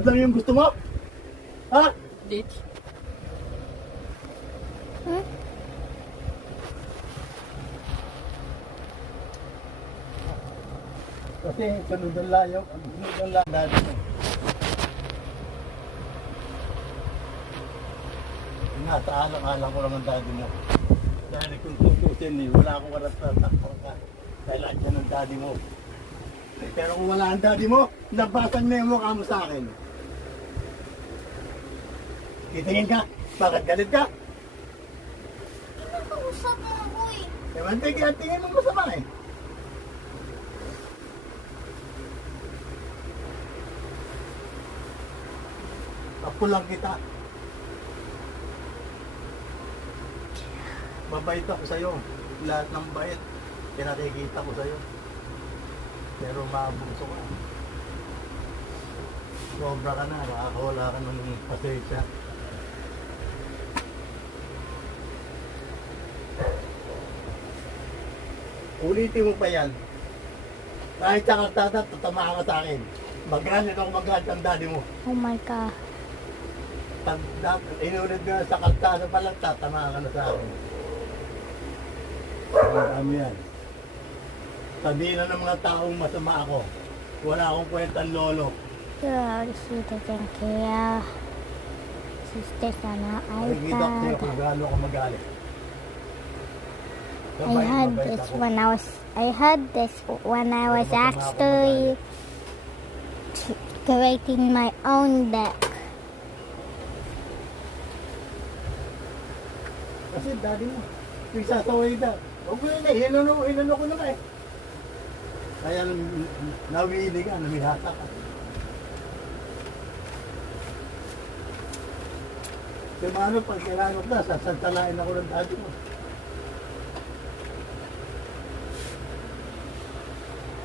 Susunod lang yung gusto mo? Ha? Ditch. Hmm? Kasi sunod ang layo. Sunod ang layo dati mo. Nasa alang-alang ko lang ang daddy mo. Dahil kung tutusin wala akong karapatan ka. Dahil lahat yan ang daddy mo. Pero kung wala ang daddy mo, labasan mo yung mukha mo sa akin. Titingin ka? Bakit galit ka? Kinakausap mo ako eh. Ewan, tingin mo masama eh. Ako lang kita. Mabait ako sa'yo. Lahat ng bait, pinakikita ko sa'yo. Pero maabuso ka. Sobra ka na, makakawala ka ng pasensya. Ulitin mo pa yan. Kahit sa kartata, tatamaan ka sa akin. Magalit ako magalit ang daddy mo. Oh my God. Pag inulit na sa kartata pa lang, tatamaan ka na sa akin. Ang yan. Sabihin na ng mga taong masama ako. Wala akong kwentang lolo. Sita dyan kaya sister sana Nakikita ko sa'yo iPad. kung gaano ako magalit. I had this when I was actually creating my own deck. Kasi daddy mo, yung sasaway na. Huwag mo na, hinano ko na ka eh. Kaya nawili ka, namihata ka. Kaya paano pag kailangan na, sasantalain ako ng daddy mo.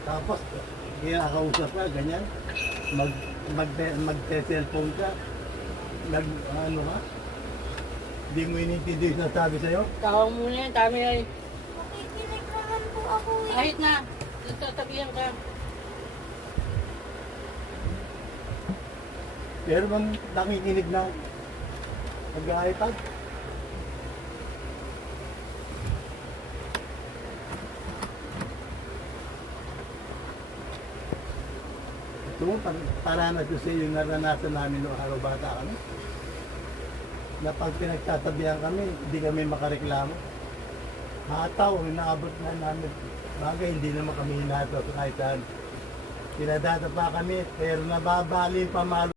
Tapos, kinakausap ka, ganyan. Mag-cellphone ka. Ano ka? Hindi mo inintindi yung sinasabi sa'yo? Kawang muna yan, dami ay. Nakikinig naman po ako eh. Kahit na, tatabihan ka. Pero bang nakikinig na nag-iPad? Ito mo, para na ito sa'yo yung naranasan namin noong araw bata kami. Na pag pinagtatabihan kami, hindi kami makareklamo. Hataw, inaabot na namin. Bagay, hindi naman kami hinato kahit saan. Pinadata pa kami, pero nababali pa malo.